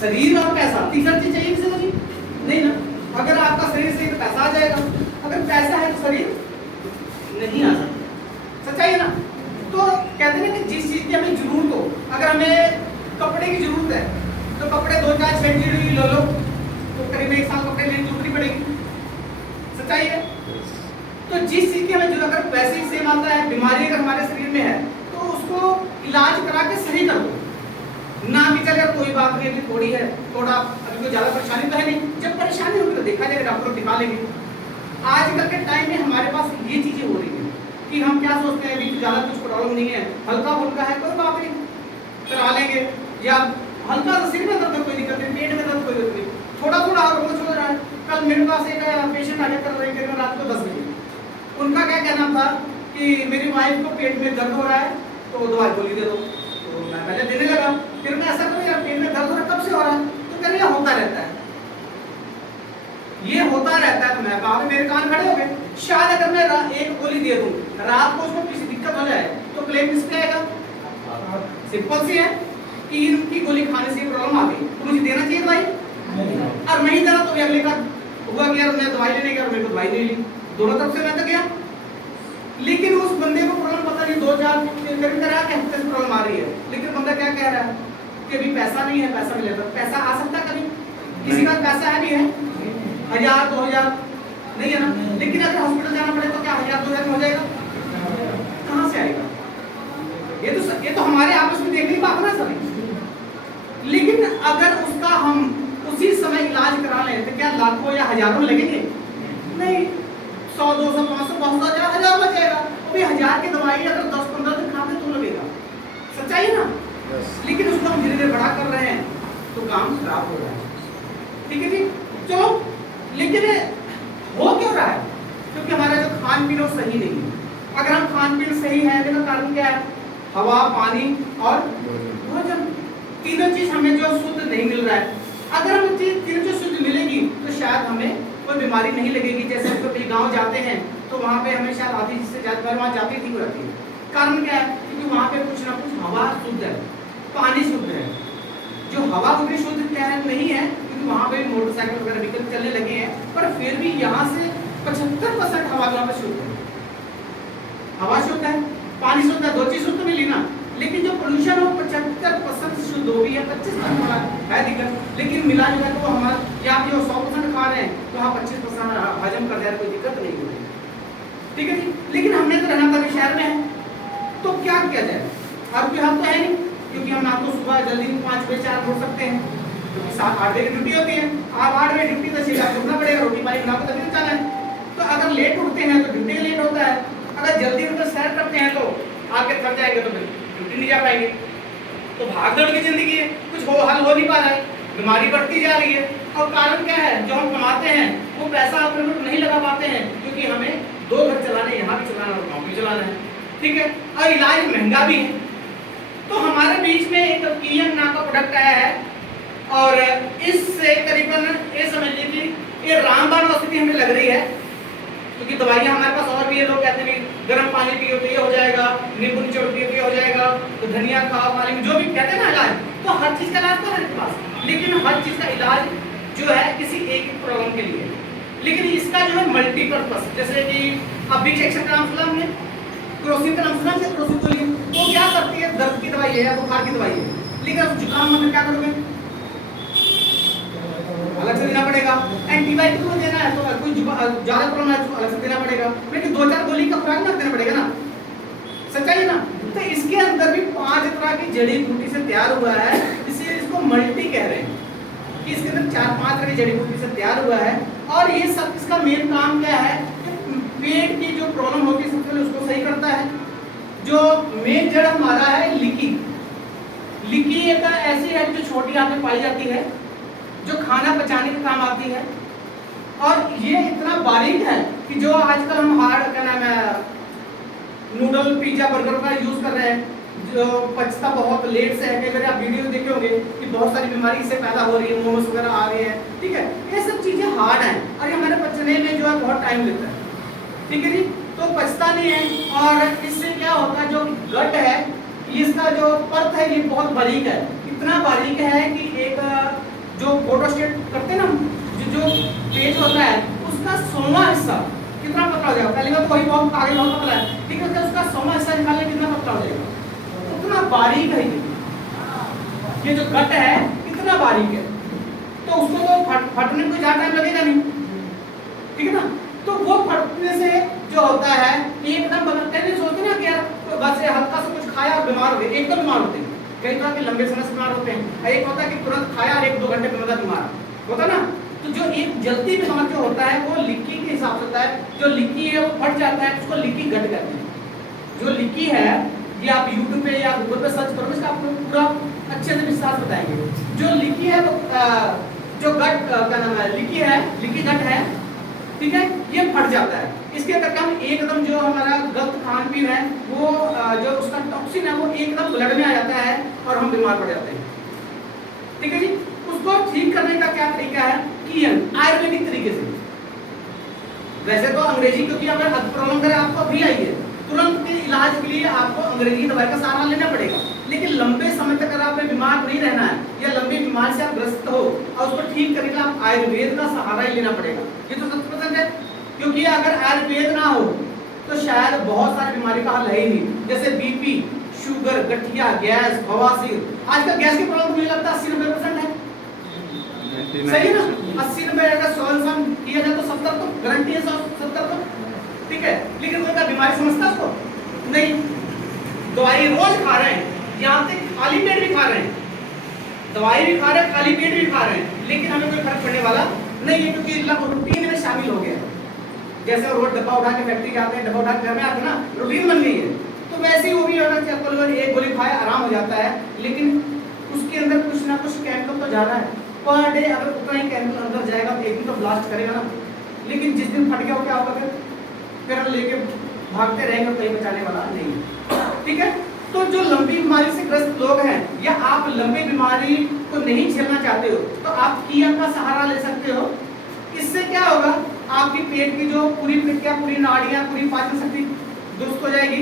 शरीर और पैसा, तीसरा चीज चाहिए किसी को जी? नहीं ना। अगर आपका शरीर से पैसा आ जाएगा, अगर पैसा है तो शरीर नहीं आ सकता, सच्चाई है ना। तो कहते हैं कि जिस चीज की हमें जरूरत हो, अगर हमें कपड़े की जरूरत है तो कपड़े 2-4-6 जीडी ले लो तो करीब 1 साल कपड़े लेने की जरूरत नहीं पड़ेगी, सच्चाई है। तो जिस चीज की हमें जरूरत, अगर पैसे की सेम आता है, बीमारी अगर हमारे शरीर में है तो उसको इलाज करा के सही कर दो, ना कि चले कोई बात नहीं अभी थोड़ी है, थोड़ा अभी कोई ज्यादा परेशानी तो है नहीं, जब परेशानी होगी तो देखा जाएगा, डॉक्टर को दिखा लेंगे। आजकल के टाइम में हमारे पास ये चीजें हो रही है कि हम क्या सोचते हैं अभी ज्यादा कुछ प्रॉब्लम नहीं है, हल्का फुल्का है कोई बात नहीं करा लेंगे, या हल्का सा सिर में दर्द कोई दिक्कत नहीं, पेट में दर्द कोई दिक्कत नहीं, थोड़ा थोड़ा और रोज हो रहा है। कल मेरे पास एक पेशेंट आके कर रहे हैं रात को 10 बजे, उनका क्या कहना था कि मेरी वाइफ को पेट में दर्द हो रहा है तो दवाई गोली दे दो, तो मैं पहले देने लगा, फिर मैं ऐसा करूँ यार पेट में दर्द हो रहा है कब से हो रहा है, तो कह रही होता रहता है, ये होता रहता है। तो मैं कहा मेरे कान खड़े हो गए, शायद अगर मैं एक गोली दे दूं रात को उसको किसी दिक्कत हो जाए तो क्लेम किस पे आएगा? सिंपल सी है कि इनकी गोली खाने से प्रॉब्लम आ गई तो मुझे देना चाहिए दवाई, और नहीं देना तो अगले का हुआ कि यार मैं दवाई लेने गया और मेरे को दवाई नहीं ली, दोनों तरफ से मैं तो गया। लेकिन उस बंदे को प्रॉब्लम पता नहीं 2-4 कभी करा के हफ्ते से प्रॉब्लम आ रही है, लेकिन बंदा क्या कह रहा है कि अभी पैसा नहीं है, पैसा मिलेगा, पैसा आ सकता है कभी, किसी का पैसा है भी है 1000-2000 नहीं है ना, लेकिन अगर हॉस्पिटल जाना पड़े तो क्या 1000-2000 में हो जाएगा? कहाँ से आएगा? ये तो हमारे आपस में देखने की बात ना सभी। लेकिन अगर उसका हम उसी समय इलाज करा लें तो क्या लाखों या हजारों लगेंगे? नहीं, 100, 200, 500, 500, 1000 बच जाएगा। अभी 1000 की दवाई अगर 10-15 दिन खाते तो लगेगा, सच्चाई है ना। लेकिन उसको हम धीरे धीरे बड़ा कर रहे हैं तो काम खराब हो रहा है, ठीक है जी। चलो, लेकिन हो क्यों रहा है? क्योंकि हमारा जो खान पीन सही नहीं है। अगर हम खान पीन सही है तो कारण क्या है? हवा, पानी और भोजन, तीनों चीज हमें जो शुद्ध नहीं मिल रहा है। अगर हमें तीनों चीज शुद्ध मिलेगी तो शायद हमें कोई बीमारी नहीं लगेगी। जैसे हम कभी गाँव जाते हैं तो वहाँ पे हमें शायद आधी से ज्यादा वहाँ जाते ही ठीक रहती है। कारण क्या है? क्योंकि वहाँ पे कुछ ना कुछ हवा शुद्ध है, पानी शुद्ध है। जो हवा उतनी शुद्ध क्या है नहीं है, क्योंकि वहाँ पे मोटरसाइकिल वगैरह व्हीकल चलने लगे हैं, पर फिर भी यहाँ से 75% हवा वहाँ पे शुद्ध है। हवा शुद्ध है, पानी शुद्ध है, दो चीज शुद्ध मिली ना। लेकिन जो पोल्यूशन हो 75% शुद्ध हो भी है, 25% है दिक्कत। लेकिन मिला जुला तो हमारा या आप जो 100% खा रहे हैं तो हाँ 25% हजम कर जाए, कोई दिक्कत नहीं होगी, ठीक है जी। लेकिन हमने तो रहना था शहर में है, तो क्या किया जाए? अब कोई हम तो है नहीं, क्योंकि हम आपको सुबह जल्दी 5 बजे 4 उठ सकते हैं, क्योंकि 7-8 बजे की ड्यूटी होती है। आप 8 बजे ड्यूटी तो सीधा उठना पड़ेगा, रोटी पानी बना के तभी जाना है। तो अगर लेट उठते हैं तो ड्यूटी लेट होता है, अगर जल्दी उठकर सैर करते हैं तो आके थक जाएंगे तो फिर ड्यूटी नहीं जा पाएंगे। तो भाग दौड़ की जिंदगी है, कुछ हल हो नहीं पा रहा है, बीमारी बढ़ती जा रही है। और कारण क्या है? जो हम कमाते हैं वो पैसा अपने नहीं लगा पाते हैं, क्योंकि हमें 2 घर चलाने, यहाँ भी चलाना और गाँव भी चलाना है, ठीक है। और इलाज महंगा भी है। तो हमारे बीच में एक कीएम नाम का प्रोडक्ट आया है, और इससे करीबन ये समझ लीजिए ये रामबाण औषधि हमें लग रही है, क्योंकि दवाइयाँ हमारे पास और भी है। लोग कहते हैं गर्म पानी पियो तो ये हो जाएगा, नींबू निचोड़ पियो तो ये हो जाएगा, तो धनिया खाओ पानी में, जो भी कहते हैं ना इलाज, तो हर चीज का इलाज तो है पास। लेकिन हर चीज का इलाज जो है किसी एक प्रॉब्लम के लिए, लेकिन इसका जो है मल्टीपर्पज, जैसे कि अभी एक्शन का नाम सुना हमने, क्रोसिन का नाम सुना है, क्रोसिन को लिए वो क्या करती है? दर्द की दवाई है या बुखार की दवाई है। लेकिन जुकाम में क्या करोगे? अलग से देना पड़ेगा। एंटीबायोटिक को देना है तो कोई ज्यादा प्रॉब्लम है तो अलग से देना पड़ेगा, लेकिन 2-4 गोली का खुराक ना देना पड़ेगा ना, सच्चाई है ना। तो इसके अंदर भी 5 तरह की जड़ी बूटी से तैयार हुआ है, इसलिए इसको मल्टी कह रहे हैं कि इसके अंदर 4-5 तरह की जड़ी बूटी से तैयार हुआ है। और ये सब इसका मेन काम क्या है? पेट की जो प्रॉब्लम होती है सबसे पहले उसको सही करता है। जो मेन जड़ हमारा है लिकी, लिकी एक ऐसी है जो छोटी आंत में पाई जाती है, जो खाना पचाने के काम आती है। और ये इतना बारीक है कि जो आजकल हम हार्ड क्या नाम है नूडल, पिज्जा, बर्गर का यूज कर रहे हैं, जो पचता बहुत लेट से है। कई बार आप वीडियो देखे होंगे कि बहुत सारी बीमारी इससे पैदा हो रही है, मोमोस वगैरह आ रहे हैं, ठीक है। ये सब चीजें हार्ड हैं और ये हमारे पचने में जो है बहुत टाइम लेता है, ठीक है जी। तो पचता नहीं है। और इससे क्या होता है, जो गट है इसका जो परत है ये बहुत बारीक है, इतना बारीक है कि एक जो फोटो स्टेट करते हैं ना, जो पेज होता है उसका 100वां हिस्सा कितना पतला हो जाएगा? पहली बात तो वही बहुत आगे बहुत पतला है, ठीक है, उसका 100वां हिस्सा निकालने कितना पतला हो जाएगा? उतना बारीक है ये जो कट है इतना बारीक है, तो उसको तो फटने में कोई ज्यादा टाइम लगेगा नहीं, ठीक है ना। तो वो फटने से जो होता है एकदम बदलते हैं, सोचते ना कि यार बस हल्का सा कुछ खाया और बीमार हो गए, एकदम बीमार होते हैं। कई तरह के लंबे समय से बीमार होते हैं, एक होता है कि तुरंत खाया और 1-2 घंटे में बीमार होता ना। तो जो एक जल्दी बीमार जो होता है वो लिक्की के हिसाब से होता है, जो लिक्की है वो फट जाता है, उसको लिक्की गट कहते हैं। जो लिक्की है ये आप YouTube पे या गूगल पे सर्च करोगे, इसका आपको पूरा अच्छे से विस्तार बताएंगे। जो लिक्की है वो जो गट क्या नाम है, लिक्की है, लिक्की गट है, ठीक है, ये फट जाता है। इसके करके हम एकदम जो हमारा गलत खान पीन है वो जो उसका टॉक्सिन है वो एकदम ब्लड में आ जाता है और हम बीमार पड़ जाते हैं, ठीक है जी। उसको ठीक करने का क्या तरीका है कि आयुर्वेदिक तरीके से, वैसे तो अंग्रेजी, क्योंकि अगर प्रॉब्लम करे आपको अभी आई है, तुरंत के इलाज के लिए आपको अंग्रेजी दवाई का सहारा लेना पड़ेगा, लेकिन लंबे समय तक अगर आपने बीमार नहीं रहना है या लंबी बीमारी से आप ग्रस्त हो और उसको ठीक करने के लिए आप आयुर्वेद का सहारा ही लेना पड़ेगा। ये तो 100% है, क्योंकि अगर आयुर्वेद ना हो तो शायद बहुत सारी बीमारी का हल है ही नहीं, जैसे बीपी, शुगर, गठिया, गैस, बवासीर। आजकल गैस की प्रॉब्लम मुझे लगता है 80-90% है, सही ना। 80-90 अगर सॉल्यूशन किया जाए तो 70 तो गारंटी है, 70 तो ठीक है, लेकिन कोई बीमारी समझता उसको नहीं। दवाई रोज खा रहे हैं, यहाँ तक खाली पेट भी खा रहे हैं, दवाई भी खा रहे हैं, खाली पेट भी खा रहे हैं, लेकिन हमें कोई फर्क पड़ने वाला नहीं है, क्योंकि रूटीन में शामिल हो गया। जैसे रोज डब्बा उठा के फैक्ट्री के आते हैं, डब्बा उठा के घर में आते हैं ना, रूटीन बन गई है, तो वैसे ही वो भी होना चाहिए। एक गोली खाए आराम हो जाता है, लेकिन उसके अंदर कुछ ना कुछ केमिकल तो जा रहा है। पर डे अगर उतना ही केमिकल अंदर जाएगा तो एक दिन तो ब्लास्ट करेगा ना, लेकिन जिस दिन फट गया वो क्या होगा? फिर हम लेके भागते रहेंगे, कहीं बचाने वाला नहीं, ठीक है। तो जो लंबी बीमारी से ग्रस्त लोग हैं या आप लंबी बीमारी को नहीं झेलना चाहते हो तो आप किया का सहारा ले सकते हो। इससे क्या होगा? आपकी पेट की जो पूरी प्रक्रिया, पूरी नाड़ियां, पूरी पाचन शक्ति दुरुस्त हो जाएगी,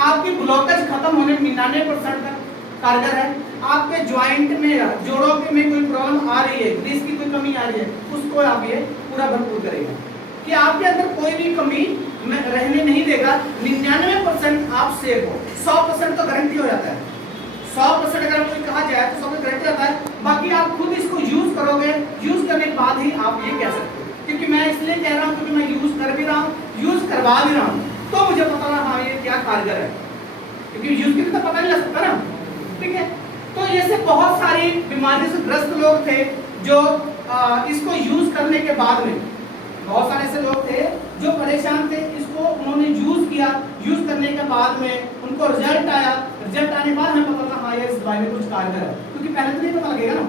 आपकी ब्लॉकेज खत्म होने 99% तक कारगर है। आपके ज्वाइंट में, जोड़ों में कोई प्रॉब्लम आ रही है, ग्रीस की कोई कमी आ रही है, उसको आप ये पूरा भरपूर करेगा कि आपके अंदर कोई भी कमी रहने नहीं देगा। 99% आप सेफ हो, 100% तो गारंटी हो जाता है। 100% अगर कोई कहा जाए तो 100% गारंटी होता है। बाकी आप खुद इसको यूज करोगे, यूज करने के बाद ही आप ये कह सकते हो, क्योंकि मैं इसलिए कह रहा हूँ क्योंकि मैं यूज कर भी रहा हूँ, यूज करवा भी रहा हूँ, तो मुझे पता ना हाँ ये क्या कारगर है, क्योंकि यूज की तो पता नहीं लग सकता ना, ठीक है। तो ऐसे बहुत सारी बीमारी से ग्रस्त लोग थे जो इसको यूज करने के बाद में, बहुत सारे ऐसे लोग थे जो परेशान थे, इसको उन्होंने यूज किया, यूज करने के बाद में उनको रिजल्ट आया, रिजल्ट आने के बाद हमें पता था हाँ ये इस दवाई में कुछ कारगर है, क्योंकि पहले तो नहीं पता लगेगा ना।